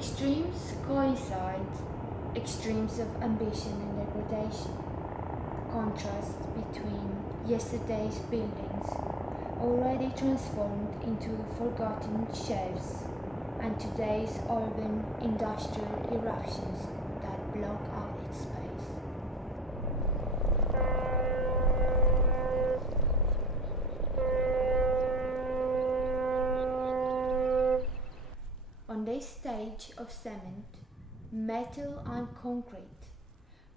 Extremes coincide, extremes of ambition and degradation, contrast between yesterday's buildings, already transformed into forgotten shells, and today's urban industrial eruptions that block out its space. On this stage of cement, metal and concrete,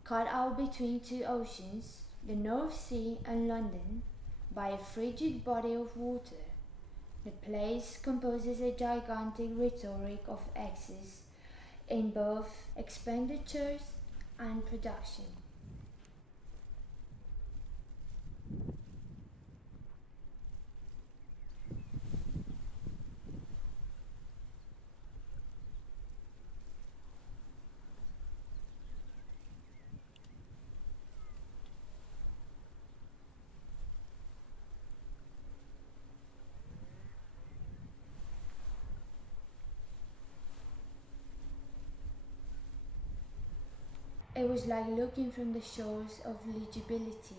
cut out between two oceans, the North Sea and London, by a frigid body of water, the place composes a gigantic rhetoric of excess in both expenditures and production. It was like looking from the shores of legibility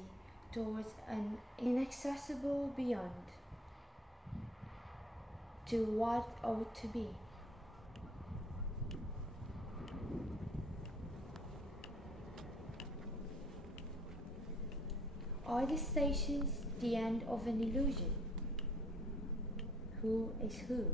towards an inaccessible beyond, to what ought to be. Are the stations the end of an illusion? Who is who?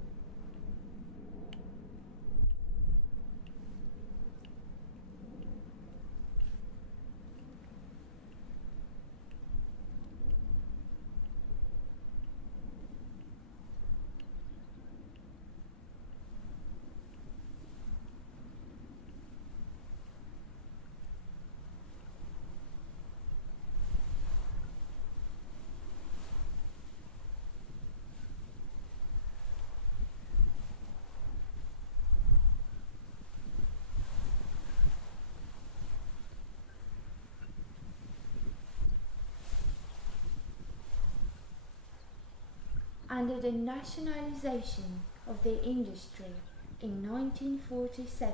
Under the nationalization of the industry in 1947,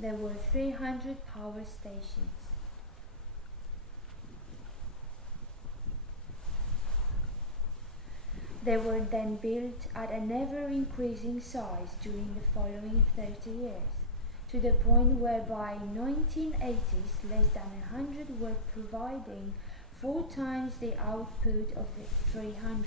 there were 300 power stations. They were then built at an ever-increasing size during the following 30 years, to the point where by 1980s less than 100 were providing 4 times the output of the 300.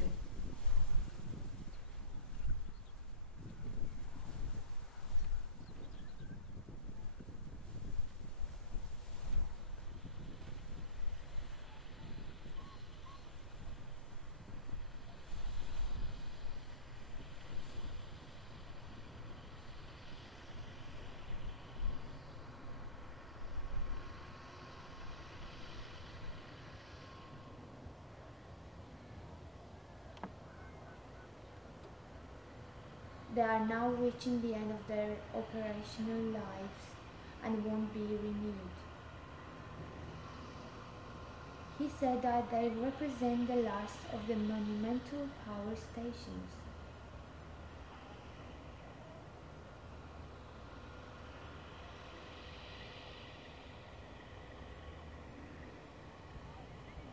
They are now reaching the end of their operational lives and won't be renewed. He said that they represent the last of the monumental power stations.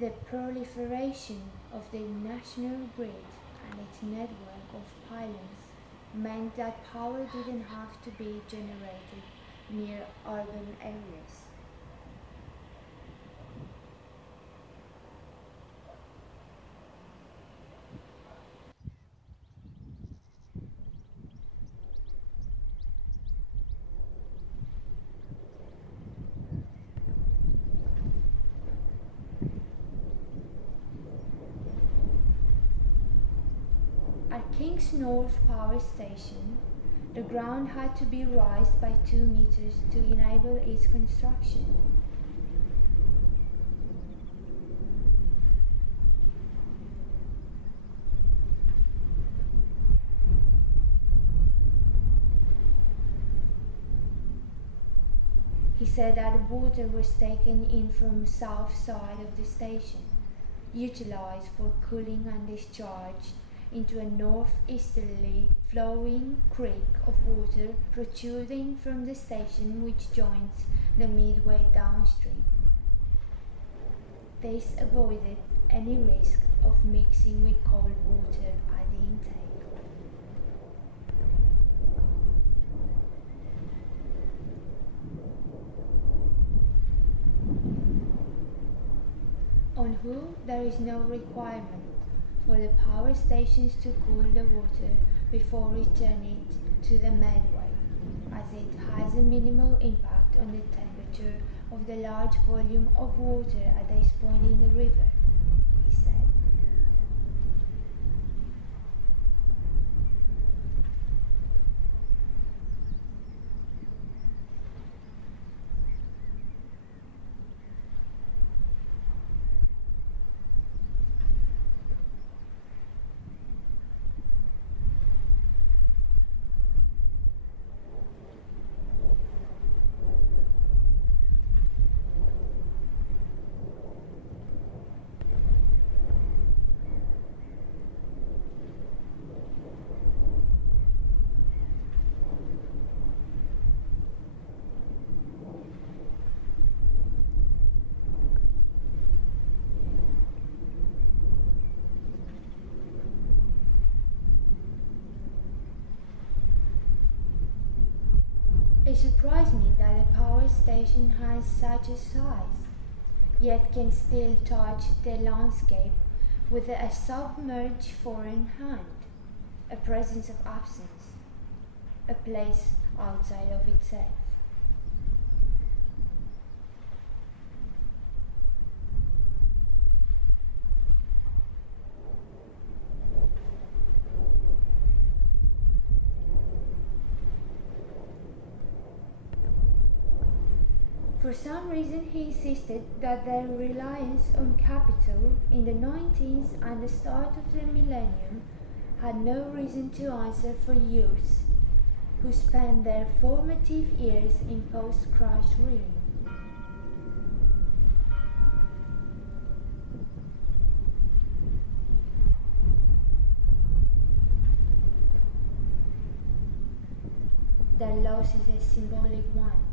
The proliferation of the national grid and its network of pylons meant that power didn't have to be generated near urban areas. At King's North Power Station, the ground had to be raised by 2 meters to enable its construction. He said that water was taken in from the south side of the station, utilized for cooling and discharged into a northeasterly flowing creek of water protruding from the station which joins the Medway downstream. This avoided any risk of mixing with cold water at the intake. On Hoo, there is no requirement for the power stations to cool the water before returning it to the Medway, as it has a minimal impact on the temperature of the large volume of water at this point in the river, he said. It surprised me that a power station has such a size, yet can still touch the landscape with a submerged foreign hand, a presence of absence, a place outside of itself. For some reason he insisted that their reliance on capital in the 90s and the start of the millennium had no reason to answer for youths who spent their formative years in post-crash ruin. Their loss is a symbolic one.